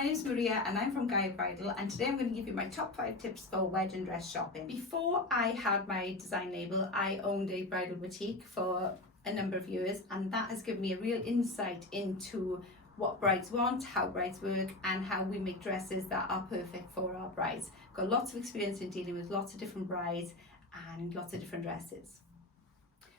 my name is Maria and I'm from Gaia Bridal, and today I'm going to give you my top 5 tips for wedding dress shopping. Before I had my design label, I owned a bridal boutique for a number of years, and that has given me a real insight into what brides want, how brides work, and how we make dresses that are perfect for our brides. Got lots of experience in dealing with lots of different brides and lots of different dresses.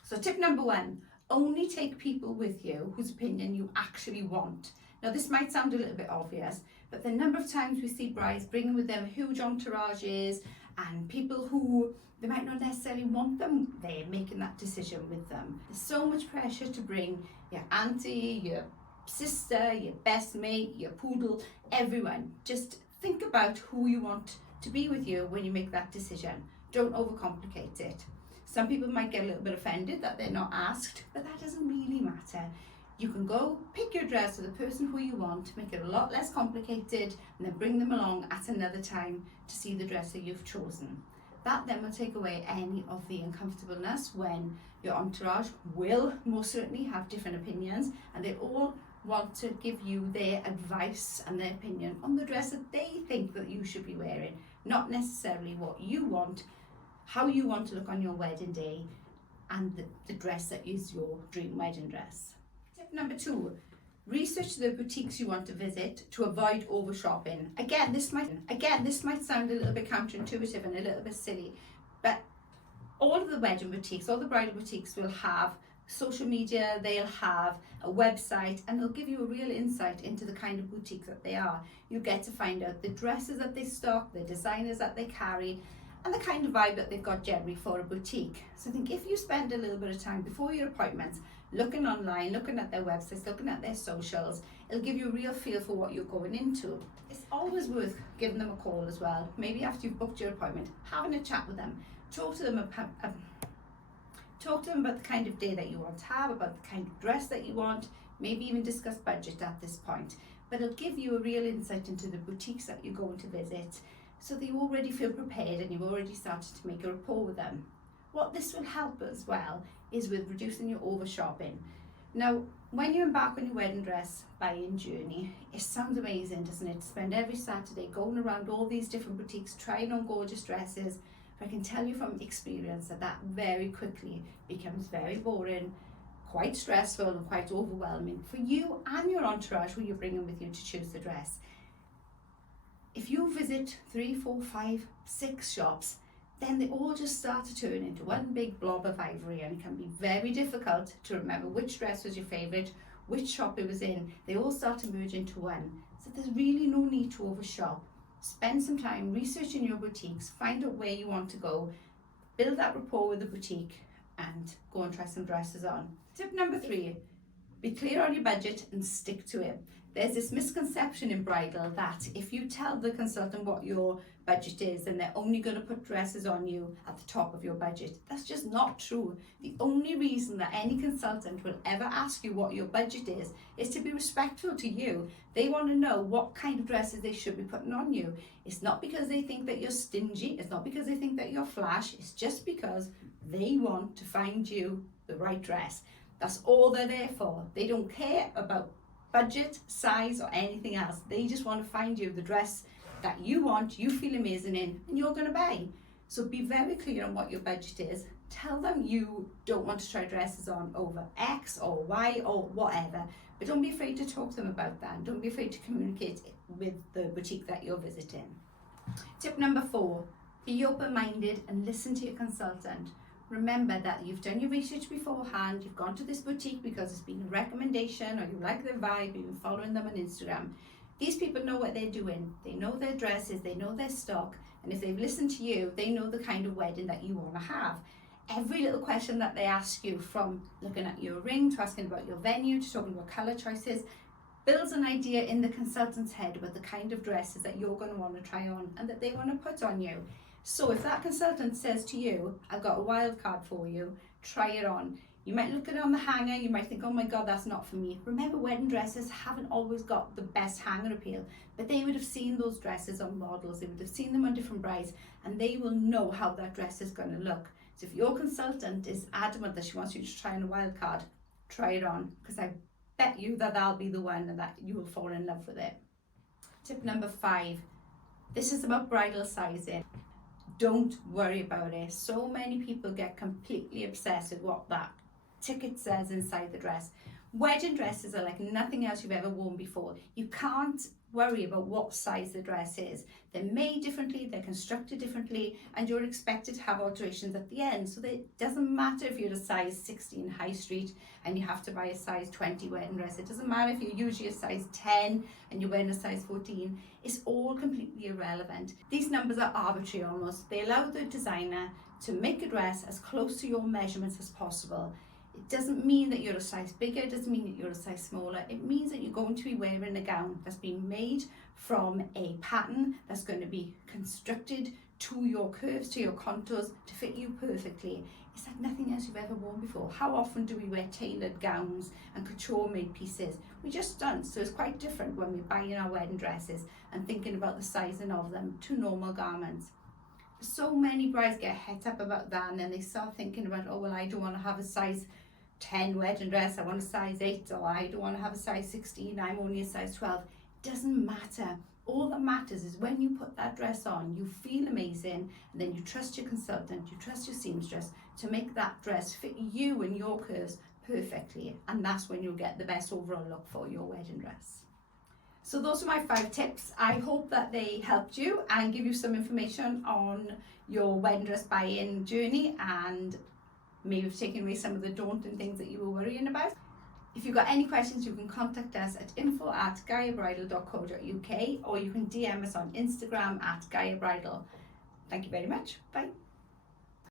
So tip number 1, only take people with you whose opinion you actually want. Now this might sound a little bit obvious, but the number of times we see brides bringing with them huge entourages and people who they might not necessarily want them there making that decision with them. There's so much pressure to bring your auntie, your sister, your best mate, your poodle, everyone. Just think about who you want to be with you when you make that decision. Don't overcomplicate it. Some people might get a little bit offended that they're not asked, but that doesn't really matter. You can go pick your dress for the person who you want, make it a lot less complicated, and then bring them along at another time to see the dress that you've chosen. That then will take away any of the uncomfortableness when your entourage will most certainly have different opinions, and they all want to give you their advice and their opinion on the dress that they think that you should be wearing, not necessarily what you want, how you want to look on your wedding day, and the dress that is your dream wedding dress. Tip number 2, research the boutiques you want to visit to avoid over shopping. Again, this might sound a little bit counterintuitive and a little bit silly, but all of the wedding boutiques, all the bridal boutiques will have social media, they'll have a website, and they'll give you a real insight into the kind of boutique that they are. You get to find out the dresses that they stock, the designers that they carry, and the kind of vibe that they've got generally for a boutique. So I think if you spend a little bit of time before your appointments looking online, looking at their websites, looking at their socials, it'll give you a real feel for what you're going into. It's always worth giving them a call as well. Maybe after you've booked your appointment, having a chat with them, talk to them about the kind of day that you want to have, about the kind of dress that you want, maybe even discuss budget at this point. But it'll give you a real insight into the boutiques that you're going to visit, so that you already feel prepared and you've already started to make a rapport with them. What this will help as well is with reducing your over shopping. Now, when you embark on your wedding dress buying journey, it sounds amazing, doesn't it? To spend every Saturday going around all these different boutiques, trying on gorgeous dresses. But I can tell you from experience that very quickly becomes very boring, quite stressful and quite overwhelming for you and your entourage who you're bringing with you to choose the dress. If you visit 3, 4, 5, 6 shops, then they all just start to turn into one big blob of ivory, and it can be very difficult to remember which dress was your favourite, which shop it was in. They all start to merge into one. So there's really no need to overshop. Spend some time researching your boutiques, find out where you want to go, build that rapport with the boutique, and go and try some dresses on. Tip number 3, be clear on your budget and stick to it. There's this misconception in bridal that if you tell the consultant what your budget is, then they're only going to put dresses on you at the top of your budget. That's just not true. The only reason that any consultant will ever ask you what your budget is to be respectful to you. They want to know what kind of dresses they should be putting on you. It's not because they think that you're stingy, it's not because they think that you're flash, it's just because they want to find you the right dress. That's all they're there for. They don't care about budget, size, or anything else. They just want to find you the dress that you want, you feel amazing in, and you're going to buy. So be very clear on what your budget is. Tell them you don't want to try dresses on over X or Y or whatever, but don't be afraid to talk to them about that. Don't be afraid to communicate with the boutique that you're visiting. Tip number 4, be open-minded and listen to your consultant. Remember that you've done your research beforehand, you've gone to this boutique because it's been a recommendation or you like their vibe, you've been following them on Instagram. These people know what they're doing, they know their dresses, they know their stock, and if they've listened to you, they know the kind of wedding that you want to have. Every little question that they ask you, from looking at your ring to asking about your venue to talking about colour choices, builds an idea in the consultant's head about the kind of dresses that you're going to want to try on and that they want to put on you. So if that consultant says to you, I've got a wild card for you, try it on. You might look at it on the hanger, you might think, oh my God, that's not for me. Remember, wedding dresses haven't always got the best hanger appeal, but they would have seen those dresses on models, they would have seen them on different brides, and they will know how that dress is going to look. So if your consultant is adamant that she wants you to try on a wild card, try it on, because I bet you that that'll be the one and that you will fall in love with it. Tip number 5, this is about bridal sizing. Don't worry about it. So many people get completely obsessed with what that ticket says inside the dress. Wedding dresses are like nothing else you've ever worn before. You can't worry about what size the dress is. They're made differently, they're constructed differently, and you're expected to have alterations at the end. So that it doesn't matter if you're a size 16 high street and you have to buy a size 20 wedding dress. It doesn't matter if you're usually a size 10 and you're wearing a size 14. It's all completely irrelevant. These numbers are arbitrary almost. They allow the designer to make a dress as close to your measurements as possible. It doesn't mean that you're a size bigger, it doesn't mean that you're a size smaller. It means that you're going to be wearing a gown that's been made from a pattern that's going to be constructed to your curves, to your contours, to fit you perfectly. It's like nothing else you've ever worn before. How often do we wear tailored gowns and couture made pieces? We just don't. So it's quite different when we're buying our wedding dresses and thinking about the sizing of them to normal garments. So many brides get het up about that, and then they start thinking about, oh well, I don't want to have a size 10 wedding dress, I want a size 8, or I don't want to have a size 16, I'm only a size 12. It doesn't matter. All that matters is when you put that dress on, you feel amazing, and then you trust your consultant, you trust your seamstress to make that dress fit you and your curves perfectly, and that's when you'll get the best overall look for your wedding dress. So those are my 5 tips. I hope that they helped you and give you some information on your wedding dress buy-in journey, and maybe have taken away some of the daunting things that you were worrying about. If you've got any questions, you can contact us at info@gaiabridal.co.uk, or you can DM us on Instagram @GaiaBridal. Thank you very much. Bye.